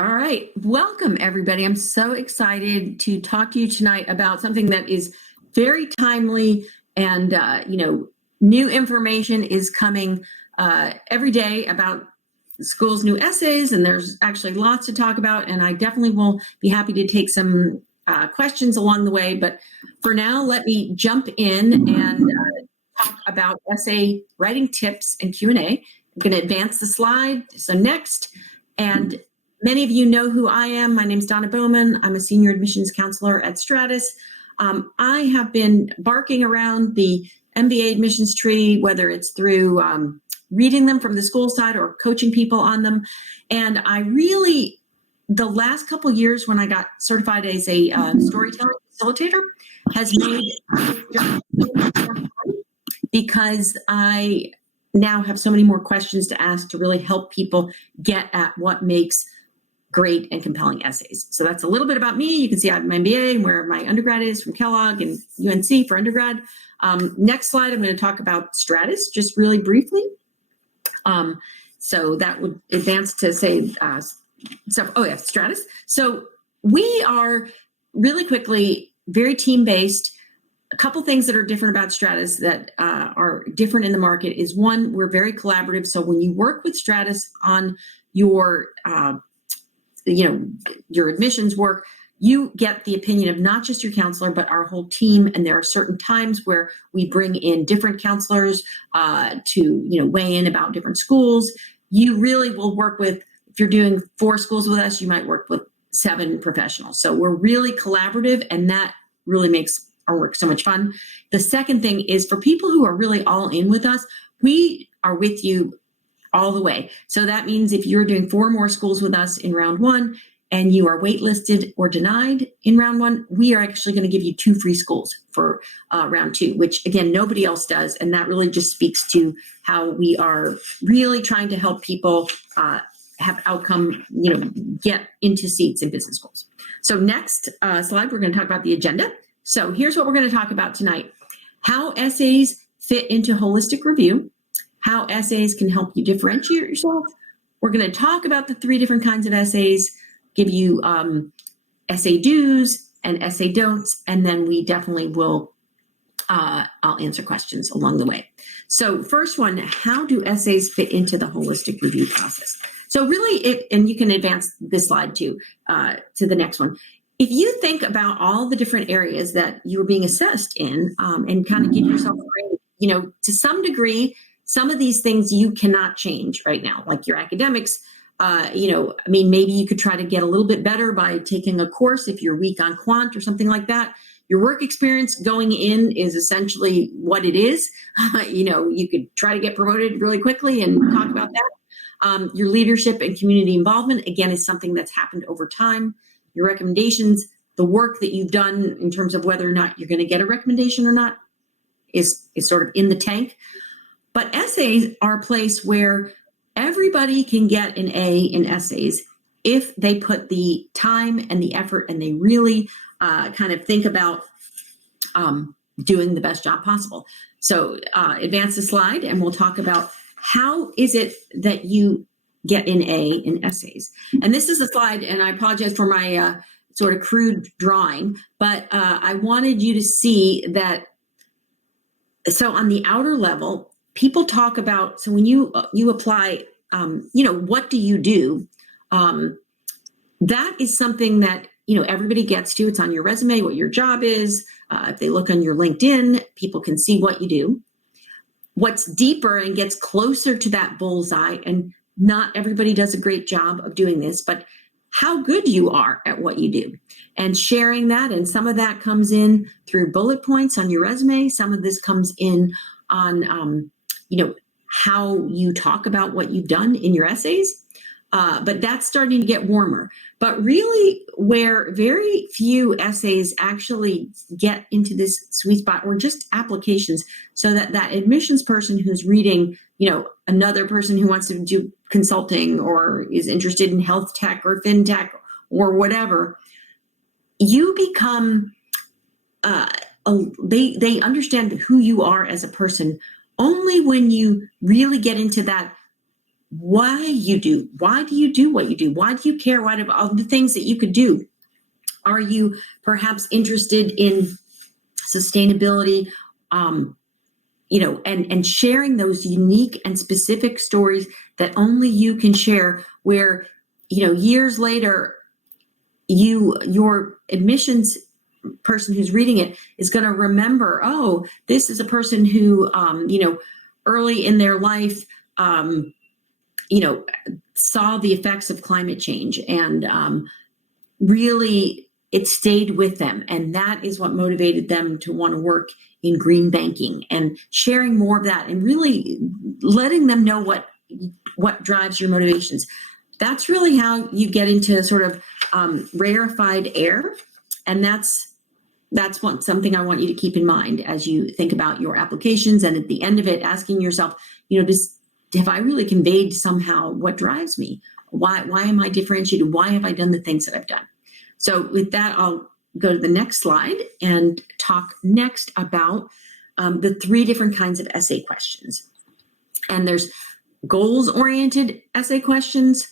All right, welcome everybody. I'm so excited to talk to you tonight about something that is very timely and, new information is coming every day about school's new essays, and there's actually lots to talk about, and I definitely will be happy to take some questions along the way. But for now, let me jump in and talk about essay writing tips and Q&A. I'm going to advance the slide. So next, and many of you know who I am. My name is Donna Bowman. I'm a senior admissions counselor at Stratus. I have been barking around the MBA admissions tree, whether it's through reading them from the school side or coaching people on them. And I really, the last couple of years when I got certified as a storytelling facilitator has made this job so much more fun because I now have so many more questions to ask to really help people get at what makes great and compelling essays. So that's a little bit about me. You can see I have my MBA and where my undergrad is from Kellogg and UNC for undergrad. Next slide, I'm going to talk about Stratus just really briefly. So that would advance to say, Stratus. So we are really quickly very team-based. A couple things that are different about Stratus that are different in the market is one, we're very collaborative. So when you work with Stratus on your your admissions work, you get the opinion of not just your counselor, but our whole team. And there are certain times where we bring in different counselors to weigh in about different schools. You really will work with, if you're doing 4 schools with us, you might work with 7 professionals. So we're really collaborative, and that really makes our work so much fun. The second thing is for people who are really all in with us, we are with you all the way. So that means if you're doing 4 more schools with us in round 1 and you are waitlisted or denied in round 1, we are actually going to give you 2 free schools for round 2, which again, nobody else does. And that really just speaks to how we are really trying to help people have outcome, get into seats in business schools. So next slide, we're going to talk about the agenda. So here's what we're going to talk about tonight: how essays fit into holistic review, how essays can help you differentiate yourself. We're going to talk about the 3 different kinds of essays, give you essay do's and essay don'ts, and then we definitely will, I'll answer questions along the way. So first one, how do essays fit into the holistic review process? So really, and you can advance this slide too, to the next one. If you think about all the different areas that you're being assessed in and kind of give yourself a grade, to some degree, some of these things you cannot change right now, like your academics. Maybe you could try to get a little bit better by taking a course if you're weak on quant or something like that. Your work experience going in is essentially what it is. You could try to get promoted really quickly and talk about that. Your leadership and community involvement, again, is something that's happened over time. Your recommendations, the work that you've done in terms of whether or not you're going to get a recommendation or not is sort of in the tank. But essays are a place where everybody can get an A in essays if they put the time and the effort and they really kind of think about doing the best job possible. So advance the slide and we'll talk about how is it that you get an A in essays. And this is a slide, and I apologize for my sort of crude drawing, but I wanted you to see that. So on the outer level, people talk about, so when you apply, what do you do? That is something that, everybody gets to. It's on your resume, what your job is. If they look on your LinkedIn, people can see what you do. What's deeper and gets closer to that bullseye, and not everybody does a great job of doing this, but how good you are at what you do and sharing that. And some of that comes in through bullet points on your resume. Some of this comes in on, how you talk about what you've done in your essays. But that's starting to get warmer. But really, where very few essays actually get into this sweet spot, or just applications, so that that admissions person who's reading, another person who wants to do consulting or is interested in health tech or fintech or whatever, you become, they understand who you are as a person only when you really get into that why you do. Why do you do what you do? Why do you care? Why do all the things that you could do? Are you perhaps interested in sustainability? And sharing those unique and specific stories that only you can share, where, years later, your admissions person who's reading it is going to remember, oh, this is a person who, early in their life, saw the effects of climate change, and really it stayed with them. And that is what motivated them to want to work in green banking, and sharing more of that and really letting them know what drives your motivations. That's really how you get into sort of rarefied air. And that's something I want you to keep in mind as you think about your applications. And at the end of it, asking yourself, have I really conveyed somehow what drives me? Why am I differentiated? Why have I done the things that I've done? So with that, I'll go to the next slide and talk next about the 3 different kinds of essay questions. And there's goals-oriented essay questions,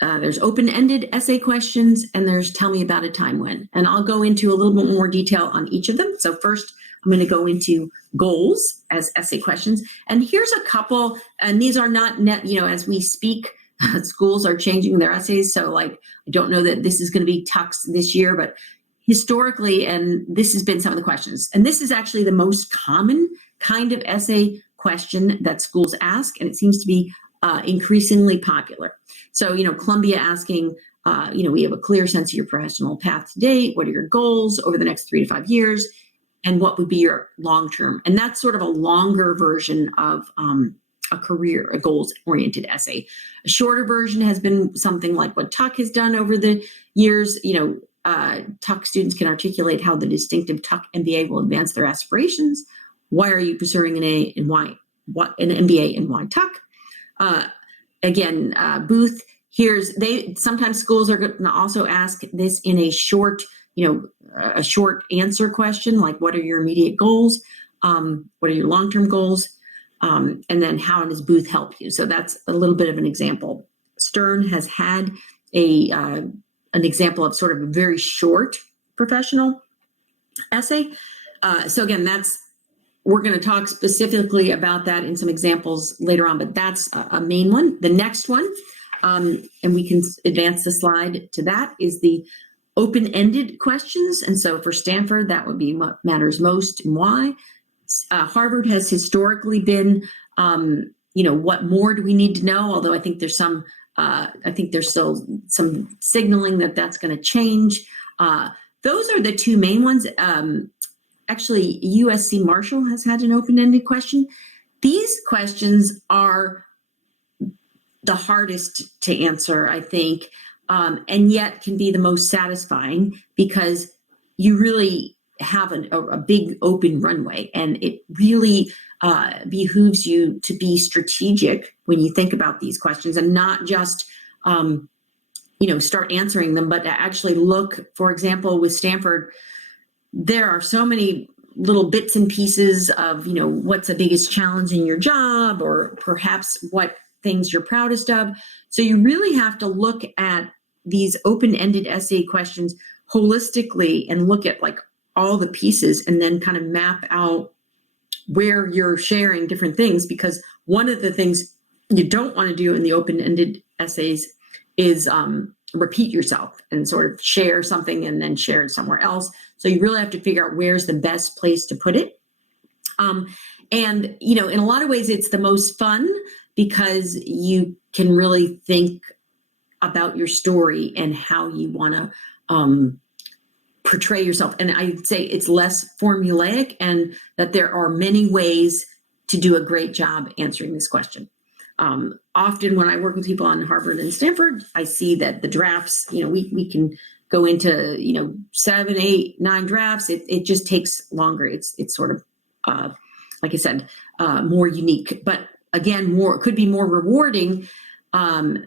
there's open-ended essay questions, and there's tell me about a time when. And I'll go into a little bit more detail on each of them. So first, I'm going to go into goals as essay questions. And here's a couple, and these are not as we speak, schools are changing their essays. So I don't know that this is going to be Tuck's this year, but historically, and this has been some of the questions. And this is actually the most common kind of essay question that schools ask, and it seems to be increasingly popular. So, Columbia asking, we have a clear sense of your professional path to date. What are your goals over the next 3 to 5 years? And what would be your long-term? And that's sort of a longer version of a goals-oriented essay. A shorter version has been something like what Tuck has done over the years. Tuck students can articulate how the distinctive Tuck MBA will advance their aspirations. Why are you pursuing an A and why? What an MBA and why Tuck? Booth. Sometimes schools are going to also ask this in a short answer question, like what are your immediate goals? What are your long-term goals? And then how does Booth help you? So that's a little bit of an example. Stern has had an example of sort of a very short professional essay. So again, we're going to talk specifically about that in some examples later on, but that's a main one. The next one, and we can advance the slide to that, is the open-ended questions. And so for Stanford, that would be what matters most and why. Harvard has historically been, what more do we need to know? Although I think there's still some signaling that that's going to change. Those are the 2 main ones. Actually, USC Marshall has had an open-ended question. These questions are the hardest to answer, I think, and yet can be the most satisfying, because you really have a big open runway, and it really behooves you to be strategic when you think about these questions, and not just start answering them, but to actually look. For example, with Stanford, there are so many little bits and pieces of, what's the biggest challenge in your job, or perhaps what things you're proudest of. So you really have to look at these open-ended essay questions holistically and look at all the pieces, and then kind of map out where you're sharing different things. Because one of the things you don't want to do in the open-ended essays is repeat yourself and sort of share something and then share it somewhere else. So you really have to figure out where's the best place to put it. In a lot of ways, it's the most fun, because you can really think about your story and how you want to portray yourself. And I'd say it's less formulaic, and that there are many ways to do a great job answering this question. Often when I work with people on Harvard and Stanford, I see that the drafts, we can go into, 7, 8, 9 drafts. It just takes longer. It's sort of, like I said, more unique, but again, could be more rewarding,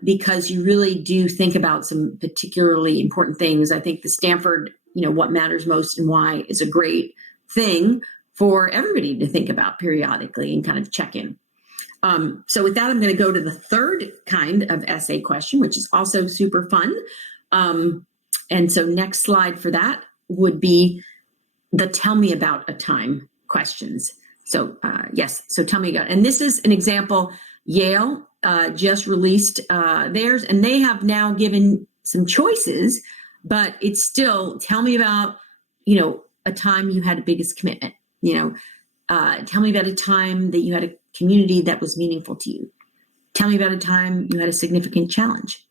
because you really do think about some particularly important things. I think the Stanford, what matters most and why, is a great thing for everybody to think about periodically and kind of check in. So with that, I'm going to go to the third kind of essay question, which is also super fun. And so next slide for that would be the tell me about a time questions. So yes, so tell me about, and this is an example. Yale just released theirs, and they have now given some choices, but it's still tell me about, a time you had the biggest commitment, tell me about a time that you had a community that was meaningful to you. Tell me about a time you had a significant challenge.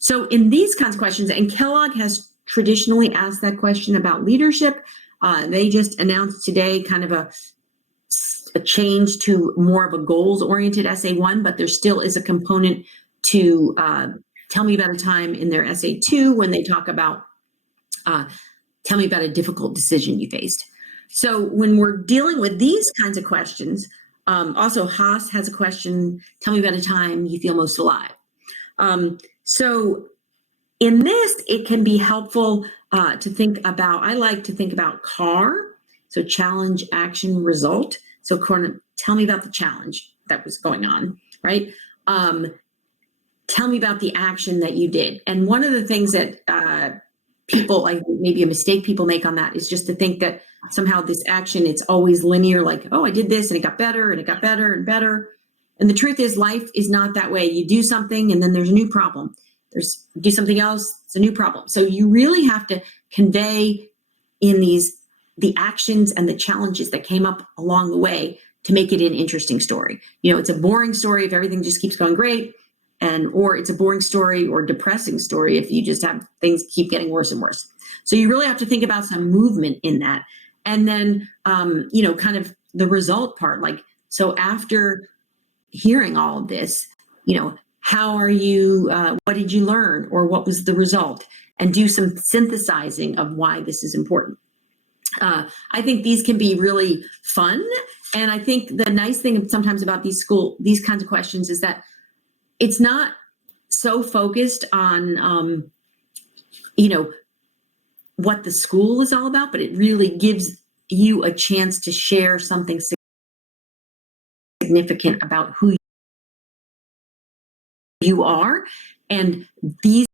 So in these kinds of questions, and Kellogg has traditionally asked that question about leadership. They just announced today kind of a change to more of a goals-oriented essay one, but there still is a component to tell me about a time in their essay two when they talk about tell me about a difficult decision you faced. So when we're dealing with these kinds of questions, also Haas has a question, tell me about a time you feel most alive. So in this, it can be helpful to think about, I like to think about CAR, so challenge, action, result. So tell me about the challenge that was going on, right? Tell me about the action that you did. And one of the things that people, like maybe a mistake people make on that is just to think that somehow this action, it's always linear, like, oh, I did this and it got better and it got better and better. And the truth is life is not that way. You do something and then there's a new problem. Do something else, it's a new problem. So you really have to convey in the actions and the challenges that came up along the way to make it an interesting story. It's a boring story if everything just keeps going great, or it's a boring story or depressing story if you just have things keep getting worse and worse. So you really have to think about some movement in that. And then, kind of the result part, like, so after hearing all of this, how are you, what did you learn, or what was the result? And do some synthesizing of why this is important. I think these can be really fun. And I think the nice thing sometimes about these kinds of questions is that it's not so focused on, what the school is all about, but it really gives you a chance to share something significant about who you are. And these